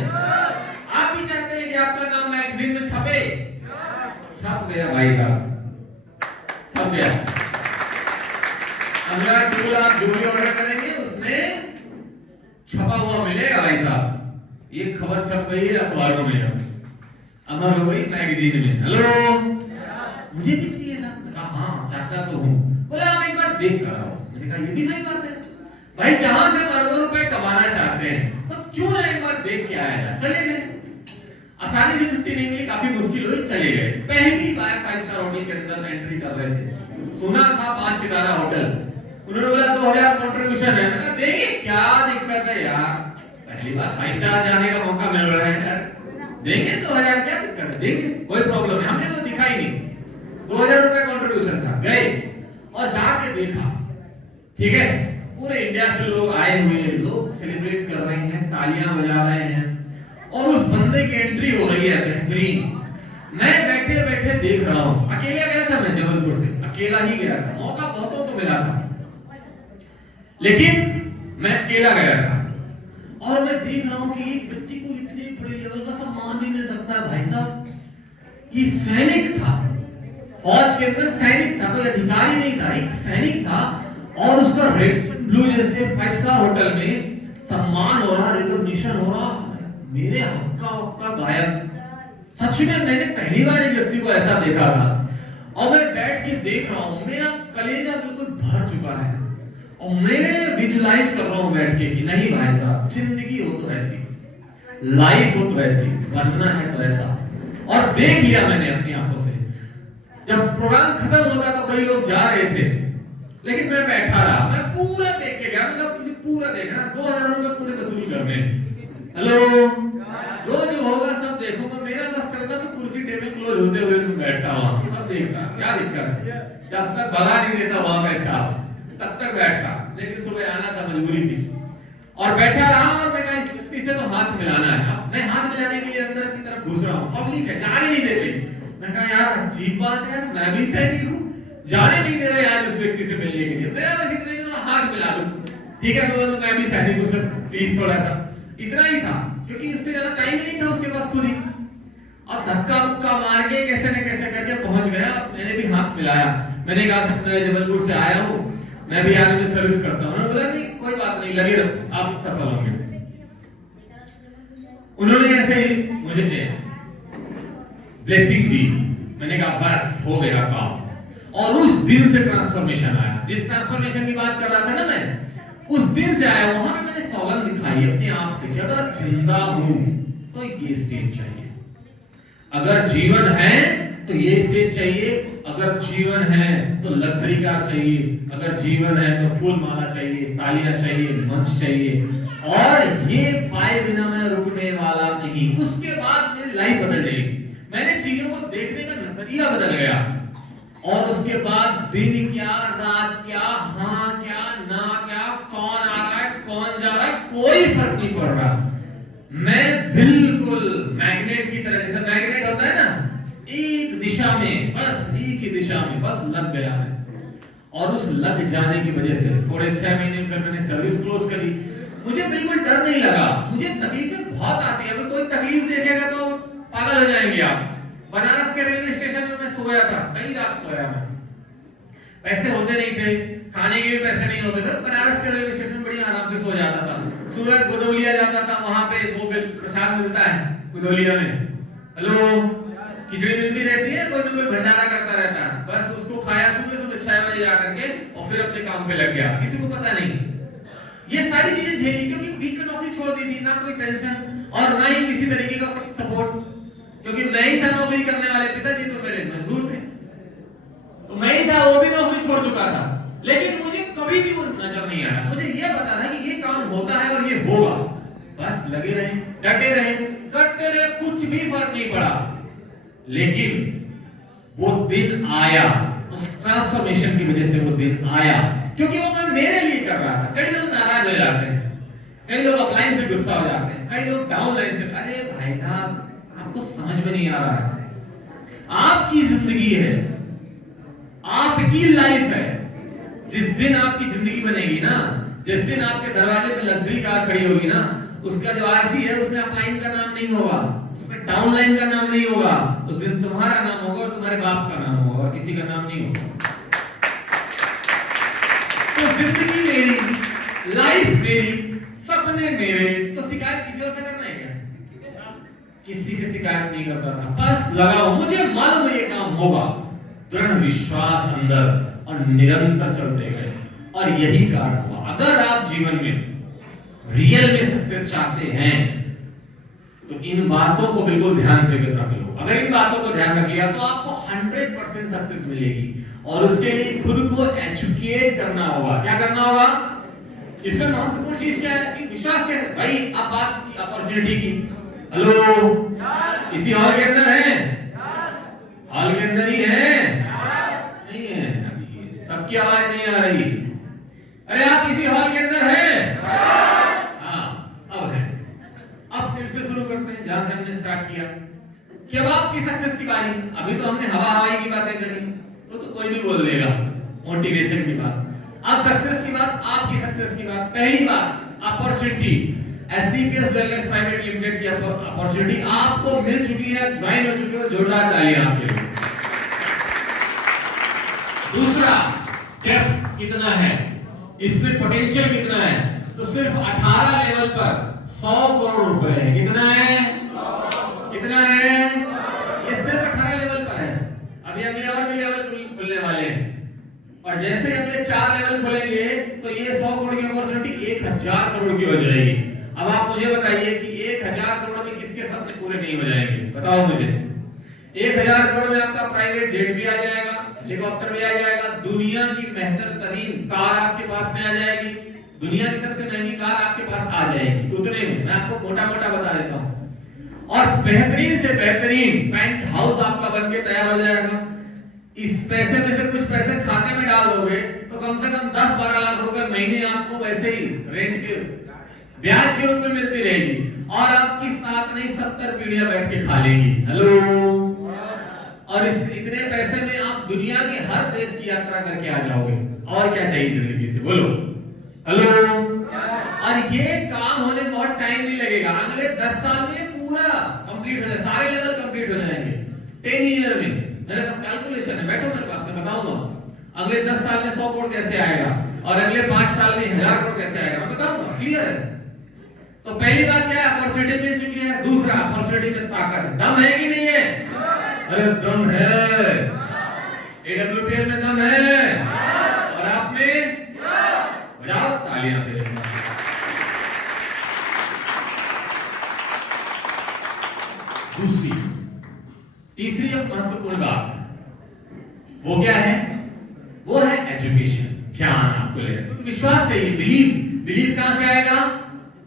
आप भी चाहते हैं कि आपका नाम मैगजीन में छपे? छप गया भाई साहब, छप गया। अगला टूल आप जो भी ऑर्डर करेंगे उसमें छपा हुआ मिलेगा भाई साहब। ये खबर छप गई है अखबारों में, अमर हो गई मैगजीन में। हेलो, मुझे भी चाहिए था। मैंने कहा हाँ चाहता तो हूँ। बोले आप एक बार देख कर आओ। मैंने कहा ये भी सही बात है भाई, जहां से अरबों रुपए कमाना चाहते हैं तो क्यों ना एक बार देख के आया जाए। चले गए, आसानी से छुट्टी नहीं मिली, काफी मुश्किल हुई, चले गए। पहली बार 5 स्टार होटल के अंदर एंट्री कर रहे थे, सुना था 5 सितारा होटल। उन्होंने बोला 2000 कंट्रीब्यूशन है। मैंने कहा देखिए क्या दिक्कत है यार, पहली बार 5 स्टार जाने का मौका मिल रहा है यार, देंगे 2000, क्या दिक्कत है, देंगे, कोई प्रॉब्लम नहीं। हमने वो दिखा ही नहीं, 2000 रुपए कंट्रीब्यूशन था। गए और जाके देखा, ठीक है, पूरे इंडिया से लोग आए हुए हैं, लोग सेलिब्रेट कर रहे हैं, तालियां बजा रहे हैं और उस बंदे की एंट्री हो रही है बेहतरीन। मैं बैठे बैठे देख रहा हूं, अकेला गया था मैं, जबलपुर से अकेला ही गया था, मौका बहुतों को मिला था लेकिन मैं अकेला गया था। और मैं देख रहा हूं कि एक व्यक्ति को इतने बड़े लेवल का सम्मान भी मिल सकता है भाई साहब। ये सैनिक था, फौज के अंदर सैनिक था, कोई अधिकारी नहीं था, एक सैनिक था और उसका रेड ब्लू जैसे 5 स्टार होटल में सम्मान हो रहा, रिकॉग्निशन हो रहा, मेरे हक्का गायब। सच में मैंने पहली बार एक व्यक्ति को ऐसा देखा था और मैं बैठ के देख रहा हूं, मेरा कलेजा बिल्कुल भर चुका है और मैं विजुलाइज कर रहा हूं बैठ के कि नहीं भाई साहब, जिंदगी हो तो ऐसी, लाइफ हो तो ऐसी, बनना है तो ऐसा। और देख लिया मैंने अपनी आंखों से। जब प्रोग्राम खत्म होता तो कई लोग जा रहे थे लेकिन मैं बैठा रहा, मैं पूरा देख के गया। मैं पूरा देखना, 2000 रुपए पूरे वसूल करने। हेलो, जो जो होगा सब देखूंगा, मेरा बस चलता तो कुर्सी टेबल क्लोज होते हुए मैं बैठता वहां, सब देखता, क्या दिक्कत है, जब तक भगा नहीं देता वहां का स्टाफ तब तक बैठता। लेकिन सुबह आना था, मजबूरी थी और बैठा रहा। और मैं कहा इस व्यक्ति से तो हाथ मिलाना है। मैं हाथ मिलाने के लिए अंदर की तरफ घुस रहा हूँ, पब्लिक है, जाने नहीं दे रही। मैं कहा यार अजीब बात है, मैं भी सैनिक हूँ, जाने नहीं दे रहे यार उस व्यक्ति से मिलने के लिए। मेरा बस इतना ही था, हाथ मिला लूं, ठीक है, मैं भी सैनिक हूं सर, प्लीज थोड़ा सा, इतना ही था, क्योंकि उससे ज्यादा टाइम ही नहीं था उसके पास खुद ही। और धक्का मुक्का मार के कैसे न कैसे करके पहुंच गया। मैंने भी हाथ मिलाया, मैंने कहा सर मैं जबलपुर से आया हूँ, मैं भी आर्मी में सर्विस करता हूँ। उन्होंने बोला नहीं कोई बात नहीं, लगे रहो, आप सफल होंगे। उन्होंने ऐसे ही मुझे ब्लेसिंग दी। मैंने कहा बस हो गया काम। और उस दिन से ट्रांसफॉर्मेशन आया, जिस ट्रांसफॉर्मेशन की बात कर रहा था ना मैं, उस दिन से आया। वहां पे मैंने सौगंध दिखाई अपने आप से कि अगर जिंदा हूं तो ये स्टेज चाहिए, अगर जीवन है तो ये स्टेज चाहिए, अगर जीवन है तो लग्जरी कार चाहिए, अगर जीवन है तो फूल माला चाहिए, तालियां चाहिए, मंच चाहिए, और ये पाए बिना मैं रुकने वाला नहीं। उसके बाद मेरी लाइफ बदल गई, मैंने चीजों को देखने का नजरिया बदल गया। और उसके बाद दिन क्या, रात क्या, हाँ क्या, ना क्या, कौन आ रहा है, कौन जा रहा है, कोई फर्क नहीं पड़ रहा। मैं बिल्कुल मैग्नेट की तरह, जैसे मैग्नेट होता है ना, एक दिशा में, बस एक ही दिशा में बस लग गया है। और उस लग जाने की वजह से थोड़े 6 महीने फिर मैंने सर्विस क्लोज करी। मुझे बिल्कुल डर नहीं लगा। मुझे तकलीफें बहुत आती है, अगर कोई तकलीफ देखेगा तो पागल हो जाएंगे आप। बनारस के रेलवे स्टेशन में मैं सोया था, कई रात सोया मैं, पैसे होते नहीं थे, खाने के भी पैसे नहीं होते थे। बनारस के रेलवे स्टेशन में बड़ी आराम से सो जाता था। सुबह गुदौलिया जाता था, वहां पे वो प्रसाद मिलता है गुदौलिया में, हेलो खिचड़ी मिलती रहती है, कोई ना कोई भंडारा करता रहता है, बस उसको खाया सुबह सुबह 6 बजे जाकर के और फिर अपने काम पे लग गया, किसी को पता नहीं। ये सारी चीजें झेली क्योंकि बीच में नौकरी छोड़ दी थी, ना कोई पेंशन और ना ही किसी तरीके का सपोर्ट, क्योंकि मैं ही था नौकरी करने वाले, पिताजी तो मेरे मजदूर थे, तो मैं ही था, वो भी नौकरी छोड़ चुका था। लेकिन मुझे कभी भी वो नजर नहीं आया, मुझे ये पता था कि ये काम होता है और ये होगा, बस लगे रहे, डटे रहे, करते रहे, कुछ भी फर्क नहीं पड़ा। लेकिन वो दिन आया, उस ट्रांसफॉर्मेशन की वजह से वो दिन आया, क्योंकि वो मैं मेरे लिए कर रहा था। कई लोग नाराज हो जाते हैं, कई लोग अपलाइन से गुस्सा हो जाते हैं, कई लोग डाउन लाइन से, अरे भाई साहब आपको समझ में नहीं आ रहा है, आपकी जिंदगी है, आपकी लाइफ है। जिस दिन आपकी जिंदगी बनेगी ना, जिस दिन आपके दरवाजे पे लग्जरी कार खड़ी होगी ना, उसका जो आरसी है उसमें अपलाइन का नाम नहीं होगा, उसमें डाउनलाइन का नाम नहीं होगा, उस दिन तुम्हारा नाम होगा और तुम्हारे बाप का नाम होगा और किसी का नाम नहीं होगा। तो जिंदगी मेरी, लाइफ मेरी, सपने मेरे, तो शिकायत किसी और से करना है क्या? किसी से शिकायत नहीं करता था, बस लगाओ, मुझे मालूम है ये काम होगा, दृढ़ विश्वास अंदर, और निरंतर चलते गए और यही कारण हुआ। अगर आप जीवन में रियल में सक्सेस चाहते हैं तो इन बातों को बिल्कुल ध्यान से रख लो। अगर इन बातों को ध्यान रख लिया तो आपको 100% सक्सेस मिलेगी, और उसके लिए खुद को एजुकेट करना होगा। क्या करना होगा? इसमें महत्वपूर्ण चीज क्या है कि विश्वास कैसे। भाई अब बात की अपॉर्चुनिटी की, हेलो, इसी हॉल के अंदर है, हॉल के अंदर ही है, नहीं है, सबकी आवाज नहीं आ रही। अरे आप इसी हॉल के अंदर है? हाँ, अब है। अब फिर से शुरू करते हैं जहां से हमने स्टार्ट किया कि अब आपकी सक्सेस की बारी। अभी तो हमने हवा हवाई की बातें करी, वो तो कोई भी बोल देगा, मोटिवेशन की बात। अब सक्सेस की बात, आपकी सक्सेस की बात। पहली बात, opportunity, STPS wellness private limited की अपॉर्चुनिटी आपको मिल चुकी है, ज्वाइन हो चुके हो, जोरदार तालियां आपके लिए। दूसरा, टेस्ट कितना है, इसमें पोटेंशियल कितना है, तो सिर्फ 18 लेवल पर 100 करोड़ रुपए है। कितना है? कितना है? ये सिर्फ 18 लेवल पर है। अभी अगले और भी लेवल खुलने वाले हैं, और जैसे अगले 4 लेवल खुलेंगे तो ये 100 करोड़ की अपॉर्चुनिटी 1000 करोड़ की हो जाएगी। अब आप मुझे बताइए कि 1000 करोड़ में किसके सपने पूरे नहीं हो जाएंगे? बताओ मुझे। 1000 करोड़ में आपका प्राइवेट जेट भी आ जाएगा, हेलीकॉप्टर भी आ जाएगा, दुनिया की बेहतर तरीन कार आपके पास में आ जाएगी, दुनिया की सबसे महंगी कार आपके पास आ जाएगी। उतने में मैं आपको मोटा मोटा बता देता हूँ, और बेहतरीन से बेहतरीन पेंट हाउस आपका बनके तैयार हो जाएगा। इस पैसे में से कुछ पैसे खाते में डाल दोगे तो कम से कम 10-12 लाख रुपए महीने आपको वैसे ही रेंट के ब्याज के रूप में मिलती रहेगी, और आपकी साथ नहीं 70 पीढ़ियां बैठ के खा लेंगी। हेलो, और इस इतने पैसे में आप दुनिया के हर देश की यात्रा करके आ जाओगे। और क्या चाहिए जिंदगी से, बोलो? हेलो, और ये काम होने में बहुत टाइम नहीं लगेगा। अगले 10 साल में पूरा कंप्लीट हो जाए, सारे लेवल कंप्लीट हो जाएंगे 10 ईयर में। मेरे पास कैलकुलेशन है, बैठो मेरे पास, मैं बताऊंगा अगले 10 साल में 100 करोड़ कैसे आएगा, और अगले 5 साल में 1000 करोड़ कैसे आएगा, मैं बताऊंगा। क्लियर है? तो पहली बात क्या है? अपॉर्चुनिटी मिल चुकी है। दूसरा, अपॉर्चुनिटी में ताकत, दम है कि नहीं है? अरे दम है, एडब्ल्यूपीएल में दम है, और आप में बजाओ तालियां फिर। दूसरी, तीसरी महत्वपूर्ण बात वो क्या है? वो है एजुकेशन, ज्ञान आपको लेना। विश्वास चाहिए, बिलीव कहां से आएगा?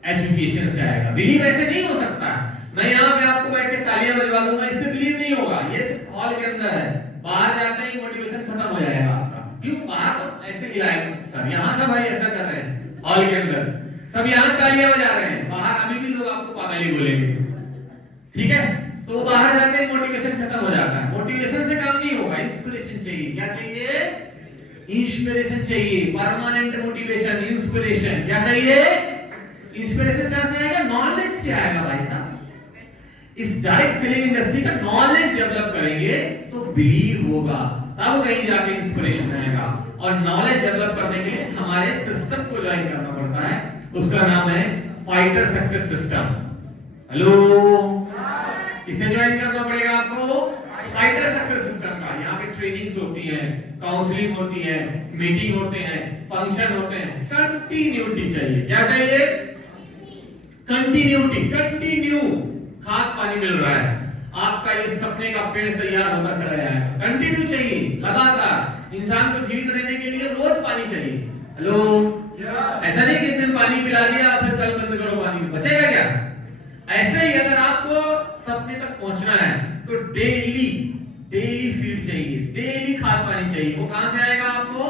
एजुकेशन से आएगा। बिलीव ऐसे नहीं हो सकता है मैं यहाँ पे आपको बैठ के तालियां बजवा दूंगा, इससे बिलीव नहीं होगा। ये सिर्फ हॉल के अंदर है, बाहर जाते ही मोटिवेशन खत्म हो जाएगा आपका। क्यों? बाहर तो ऐसे हिलाए सर, यहाँ सब भाई ऐसा कर रहे हैं, हॉल के अंदर सब यहाँ तालियां बजा रहे हैं, बाहर अभी भी लोग आपको पागल ही बोलेंगे। ठीक है, तो बाहर जाते ही मोटिवेशन खत्म हो जाता है। मोटिवेशन से काम नहीं होगा, इंस्पिरेशन चाहिए। क्या चाहिए? इंस्पिरेशन चाहिए, परमानेंट मोटिवेशन, इंस्पिरेशन। क्या चाहिए? इंस्पिरेशन कहां से आएगा? नॉलेज से आएगा भाई साहब। इस डायरेक्ट सेलिंग इंडस्ट्री का नॉलेज डेवलप करेंगे तो बिलीव होगा, तब कहीं जाके इंस्पिरेशन आएगा। और नॉलेज डेवलप करने के लिए हमारे सिस्टम को ज्वाइन करना पड़ता है, उसका नाम है फाइटर सक्सेस सिस्टम। हेलो, किसे ज्वाइन करना पड़ेगा आपको? फाइटर सक्सेस सिस्टम का। यहाँ पे ट्रेनिंग्स होती हैं, काउंसलिंग होती है, मीटिंग होते हैं, फंक्शन होते हैं। कंटिन्यूटी चाहिए। क्या चाहिए? कंटिन्यूटी, कंटिन्यू खाद पानी मिल रहा है, आपका ये सपने का पेड़ तैयार होता चला जाएगा। कंटिन्यू चाहिए, लगातार। इंसान को जीवित रहने के लिए रोज पानी चाहिए। हेलो, ऐसा नहीं कि एक दिन पानी पिला दिया फिर कल बंद करो, पानी बचेगा क्या? ऐसे ही अगर आपको सपने तक पहुंचना है तो डेली फीड चाहिए, डेली खाद पानी चाहिए। वो कहां से आएगा? आपको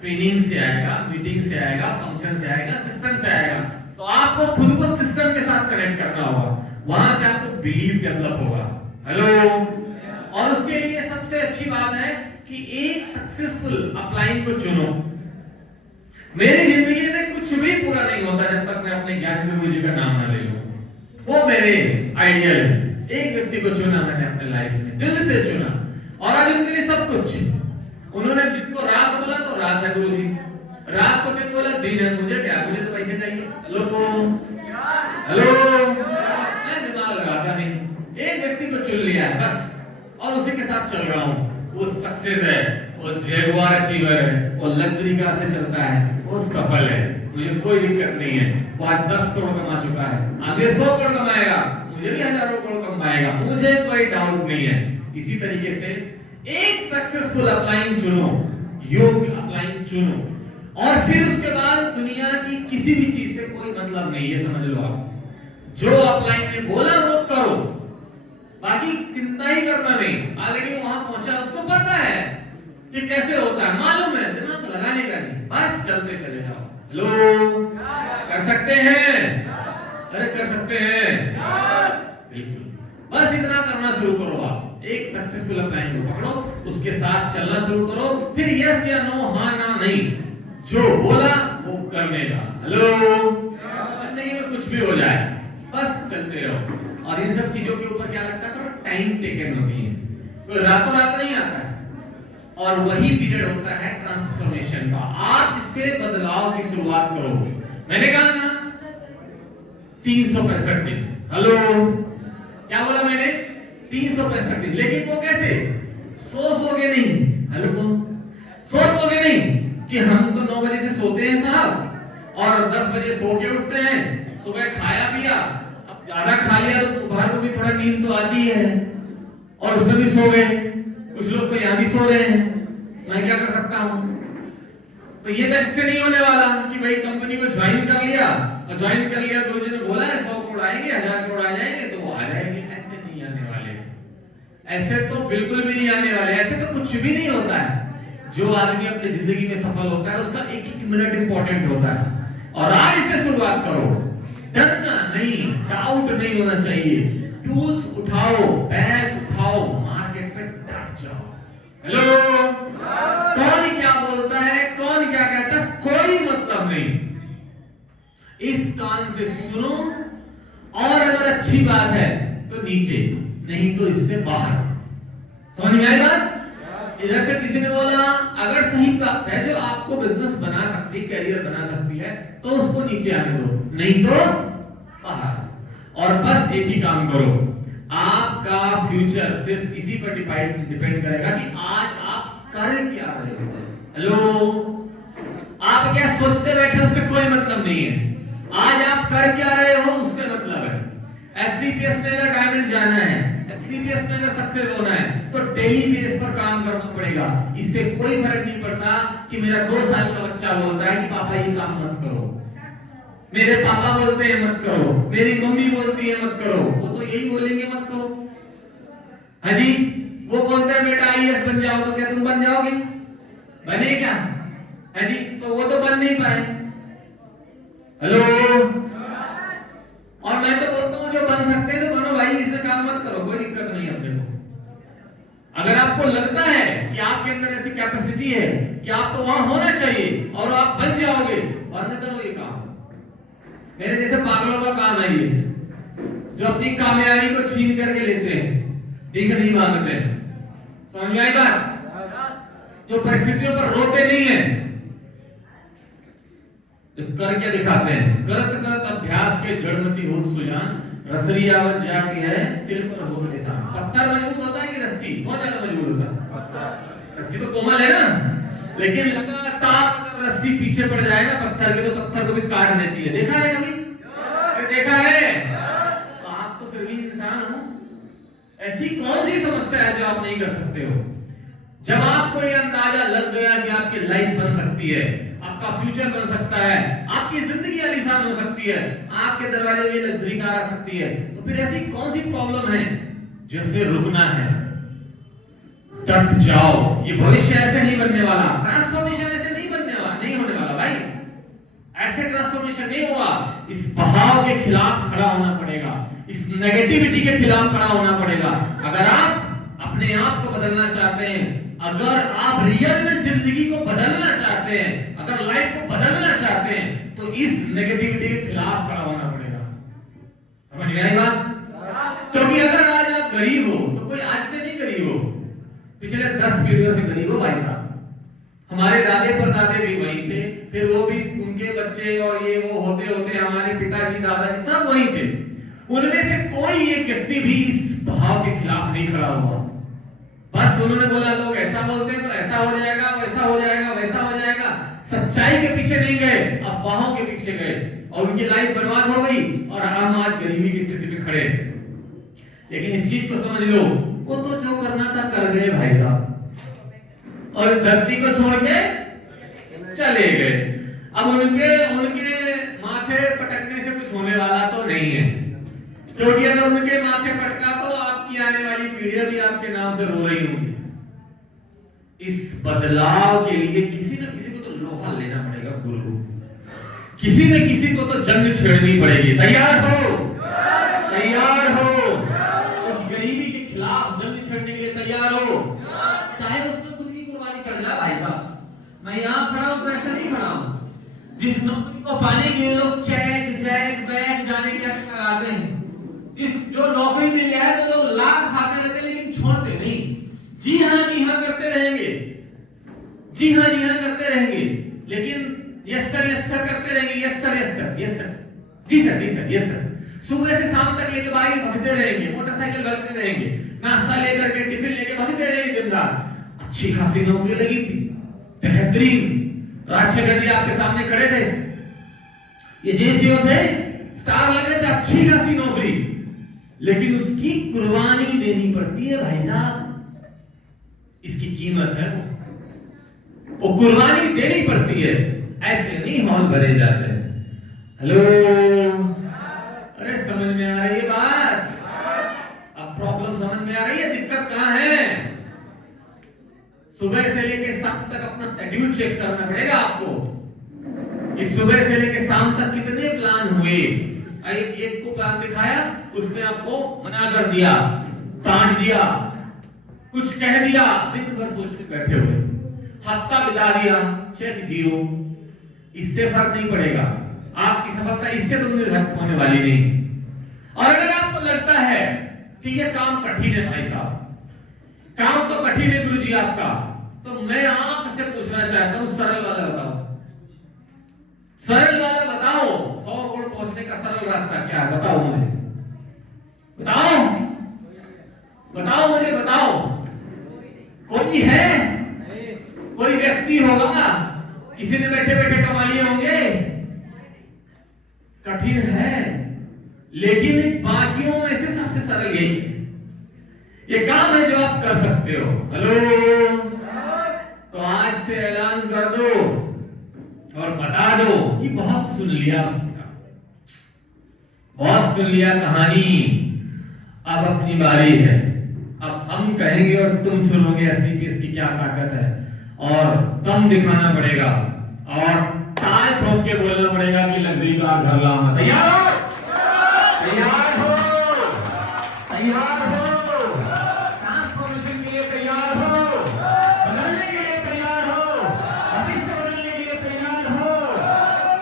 ट्रेनिंग से आएगा, मीटिंग से आएगा, फंक्शन से आएगा, सिस्टम से आएगा। तो आपको खुद को सिस्टम के साथ कनेक्ट करना होगा, वहां से आपको बिलीव डेवलप होगा। हेलो, और उसके लिए सबसे अच्छी बात है कि एक सक्सेसफुल अपलाइन को चुनो। मेरी जिंदगी में भी पूरा नहीं होता जब तक मैं अपने ज्ञानेंद्र गुरु जी का नाम ना ले लूं। वो मेरे आइडियल है। एक व्यक्ति को चुना मैंने अपने लाइफ में, दिल से चुना, और आज उनके लिए सब कुछ। उन्होंने दिन को रात बोला तो रात है गुरु जी, रात को दिन बोला दिन है। मुझे क्या, मुझे तो पैसे चाहिए। हेलो, मैं दिमाग लगाता नहीं, एक व्यक्ति को चुन लिया है बस, और उसी के साथ चल रहा हूँ। वो सक्सेस है, वो जैगुआर अचीवर है, वो लग्जरी कार से चलता है, वो सफल है, मुझे कोई दिक्कत नहीं है। वो आज 10 करोड़ कमा चुका है, आगे 100 करोड़ कमाएगा, मुझे भी हजारों करोड़ कमाएगा, मुझे कोई डाउट नहीं है। इसी तरीके से एक सक्सेसफुल अपलाइन चुनो, योग्य अपलाइन चुनो, और फिर उसके बाद दुनिया की किसी भी चीज से कोई मतलब नहीं, ये समझ लो आप। जो अपलाइन ने बोला वो करो, बाकी चिंता ही करना नहीं। ऑलरेडी वहां पहुंचा, उसको पता है कि कैसे होता है, मालूम है, दिमाग लगाने का नहीं, बस चलते चले जाओ। हेलो, कर सकते हैं? अरे कर सकते हैं, बिल्कुल। बस इतना करना शुरू करो। आप एक सक्सेसफुल अपलाइन को पकड़ो, उसके साथ चलना शुरू करो, फिर यस या नो, हाँ ना नहीं, जो बोला वो करने का। हेलो, जिंदगी में कुछ भी हो जाए बस चलते रहो। और इन सब चीजों के ऊपर क्या लगता है, थोड़ा टाइम टेकन होती है, कोई रातों रात नहीं आता है। और वही पीरियड होता है ट्रांसफॉर्मेशन का। आज से बदलाव की शुरुआत करो। मैंने कहा ना 365 दिन। हेलो, क्या बोला मैंने? 365 दिन। लेकिन वो कैसे? सोओगे नहीं। हेलो, सोओगे नहीं कि हम तो 9 बजे से सोते हैं साहब, और 10 बजे सो के उठते हैं, सुबह खाया पिया, अब ज्यादा खा लिया तो दोपहर को भी थोड़ा नींद तो आती है, और उसमें भी सो गए। कुछ लोग तो यहाँ भी सो रहे हैं, मैं क्या कर सकता हूँ? तो ये तक से नहीं होने वाला कि भाई कंपनी को ज्वाइन कर लिया, और ज्वाइन कर लिया, गुरुजी ने बोला है 100 करोड़ आएंगे, 1000 करोड़ आ जाएंगे, तो वो आ जाएंगे। ऐसे नहीं आने वाले, ऐसे तो बिल्कुल भी नहीं आने वाले, ऐसे तो कुछ भी नहीं होता है। जो आदमी अपनी जिंदगी में सफल होता है, उसका एक एक मिनट इंपॉर्टेंट होता है। और आज से शुरुआत करो, डरना नहीं, डाउट नहीं होना चाहिए। टूल्स उठाओ, बैग उठाओ, मार्केट पे डट जाओ। हेलो, कौन क्या बोलता है, कौन क्या कहता है, कोई मतलब नहीं। इस कान से सुनो, और अगर अच्छी बात है तो नीचे, नहीं तो इससे बाहर। समझ में आई बात? इधर से किसी ने बोला अगर सही बात है जो आपको बिजनेस बना सकती है, करियर बना सकती है, तो उसको नीचे आने दो, नहीं तो बाहर। और बस एक ही काम करो, आपका फ्यूचर सिर्फ इसी पर डिपेंड करेगा कि आज आप कर क्या रहे हो। हेलो, आप क्या सोचते बैठे उससे कोई मतलब नहीं है, आज आप कर क्या रहे हो उससे मतलब है। एसडीपीएस में अगर डायमंड जाना है, एसडीपीएस में अगर सक्सेस होना है, तो डेली बेस पर काम करना पड़ेगा। इससे कोई फर्क नहीं पड़ता कि मेरा 2 साल का बच्चा बोलता है कि पापा ये काम मत करो, मेरे पापा बोलते हैं मत करो, मेरी मम्मी बोलती है मत करो, वो तो यही बोलेंगे मत करो। हाँ जी, वो बोलते हैं बेटा आईएएस बन जाओ, तो क्या तुम बन जाओगे? बने क्या? हाँ जी, तो वो तो बन नहीं पाए। हेलो, और मैं तो बोलता हूँ जो बन सकते हैं तो बनो भाई, इसमें काम मत करो, कोई दिक्कत नहीं अपने को। अगर आपको लगता है कि आपके अंदर ऐसी कैपेसिटी है कि आपको वहां होना चाहिए और आप बन जाओगे, बंद करो ये काम। मेरे जैसे पागलों का काम है ये, जो अपनी कामयाबी को छीन करके लेते हैं, भीख नहीं मांगते हैं। समझ में आई बात? जो परिस्थितियों पर रोते नहीं है, तो करके दिखाते हैं। करत करत अभ्यास के जड़मती होत सुजान, रसरिया बन जाती है सिर पर हो निशान। पत्थर मजबूत होता है कि रस्सी? कौन ज्यादा मजबूत होता है? रस्सी तो कोमल है ना, लेकिन लगातार रस्सी पीछे पड़ जाए ना पत्थर के, तो पत्थर को भी काट देती है। देखा है कभी? देखा है? तो आप तो फिर भी इंसान हो। ऐसी कौन सी समस्या है जो आप नहीं कर सकते हो? जब आपको ये अंदाजा लग गया कि आपकी लाइफ बन सकती है, आपका फ्यूचर बन सकता है, आपकी जिंदगी आलीशान हो सकती है, आपके दरवाजे में लग्जरी कार आ सकती है, तो फिर ऐसी कौन सी प्रॉब्लम है जिससे रुकना है? डट जाओ। ये भविष्य ऐसे नहीं बनने वाला, ट्रांसफॉर्मेशन ऐसे नहीं बनने वाला, नहीं होने वाला भाई। ऐसे ट्रांसफॉर्मेशन नहीं होगा। इस बहाव के खिलाफ खड़ा होना पड़ेगा, इस नेगेटिविटी के खिलाफ खड़ा होना पड़ेगा। अगर आप अपने आप को बदलना चाहते हैं, अगर आप रियल में जिंदगी को बदलना चाहते हैं, अगर लाइफ को बदलना चाहते हैं, तो इस नेगेटिविटी के खिलाफ खड़ा होना पड़ेगा। समझ में आई बात? क्योंकि अगर आज आप गरीब हो तो कोई आज से नहीं गरीब हो, पिछले 10 पीढ़ियों से गरीब हो भाई साहब। हमारे दादे परदादे भी वही थे, फिर वो भी उनके बच्चे और ये वो होते होते हमारे पिताजी दादाजी सब वही थे। उनमें से कोई एक व्यक्ति भी इस भाव के खिलाफ नहीं खड़ा हुआ। बस उन्होंने बोला लोग ऐसा बोलते हैं तो ऐसा हो जाएगा, वैसा हो जाएगा, वैसा हो जाएगा। सच्चाई के पीछे नहीं गए, अफवाहों के पीछे गए और उनकी लाइफ बर्बाद हो गई और हम आज गरीबी की स्थिति में खड़े। लेकिन इस चीज को समझ लो, वो तो जो करना था कर गए भाई साहब, और इस धरती को छोड़ के चले गए। अब उनके माथे पटकने से कुछ होने वाला तो नहीं है, क्योंकि अगर उनके माथे पटका तो आपकी आने वाली पीढ़ियां भी आपके नाम से रो रही होंगी। इस बदलाव के लिए किसी न किसी को तो लोहा लेना पड़ेगा गुरु, किसी न किसी को तो जंग छेड़नी पड़ेगी। तैयार हो? तैयार हो? इस गरीबी के खिलाफ जंग छेड़ने के लिए तैयार हो? चाहे उसमें खुद की कुर्बानी चढ़ जाए भाई साहब। मैं यहाँ खड़ा हूं तो ऐसा नहीं खड़ा हूं। जिस नौकरी को पाने के लिए लोग चेक जैक बैग जाने के लगाते हैं, जो नौकरी मिल जाए तो लोग लाख खाते रहते लेकिन छोड़ते नहीं। जी हाँ करते रहेंगे, जी हाँ करते रहेंगे, लेकिन यस सर करते रहेंगे, यस सर जी सर यस सर। सुबह से शाम तक लेके बाइक भगते रहेंगे, मोटरसाइकिल भगते रहेंगे, नाश्ता लेकर के टिफिन लेके भगते रहेंगे दिन रात। अच्छी खासी नौकरी लगी थी, बेहतरीन। राजशेखर जी आपके सामने खड़े थे, ये जेसीओ थे, स्टार लगे थे, अच्छी खासी नौकरी, लेकिन उसकी कुर्बानी देनी पड़ती है भाई साहब। इसकी कीमत है, वो कुर्बानी देनी पड़ती है। ऐसे नहीं हॉल भरे जाते हैं। हेलो, अरे समझ में आ रही है बात? अब प्रॉब्लम समझ में आ रही है, दिक्कत कहां है? सुबह से लेके शाम तक अपना शेड्यूल चेक करना पड़ेगा आपको। इस सुबह से लेके शाम तक कितने प्लान हुए। एक को प्लान दिखाया, उसने आपको मना कर दिया, डांट दिया, कुछ कह दिया, दिन भर सोचने बैठे हुए, हफ्ता बिता दिया, चेक जीरो। इससे फर्क नहीं पड़ेगा, आपकी सफलता इससे तो निर्धारित होने वाली नहीं। और अगर आपको लगता है कि यह काम कठिन है भाई साहब, काम तो कठिन है गुरुजी आपका, तो मैं आपसे पूछना चाहता हूं, सरल वाला बताओ, सरल वाला बताओ। 100 करोड़ पहुंचने का सरल रास्ता क्या है? बताओ मुझे, बताओ मुझे, बताओ। कोई है? कोई व्यक्ति होगा, किसी ने बैठे बैठे कमा लिए होंगे? कठिन है, लेकिन बाकियों में से सबसे सरल यही है। ये काम है जो आप कर सकते हो। हेलो, तो आज से ऐलान कर दो और बता दो कि बहुत सुन लिया, बहुत सुन लिया कहानी, अब अपनी बारी है। अब हम कहेंगे और तुम सुनोगे असली की इसकी क्या ताकत है, और दम दिखाना पड़ेगा और ताल ठोक के बोलना पड़ेगा कि लग्जरी कार घर लाऊंगा। तैयार हो? तैयार हो? तैयार हो? ट्रांसफॉर्मेशन के लिए तैयार हो? बदलने के लिए तैयार हो? भविष्य बदलने के लिए तैयार हो?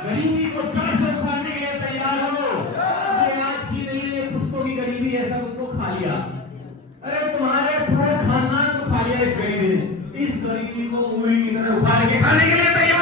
गरीबी को जड़ से उखाड़ने के लिए तैयार हो? ये आज की नहीं है, पुस्तकों की गरीबी है, सब उसको खा लिया। अरे तुम्हारे पूरे खानदान को खा लिया इस गरीबी ने। इस गरीबी को मूली की तरह उखाड़ के खाने के लिए तैयार